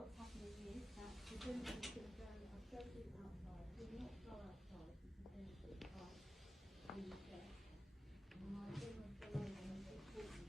what's happening is that the temperature is going to go, I've showed it outside, do not go outside because then it's hot and you get. And I think I'm below and I'm just talking.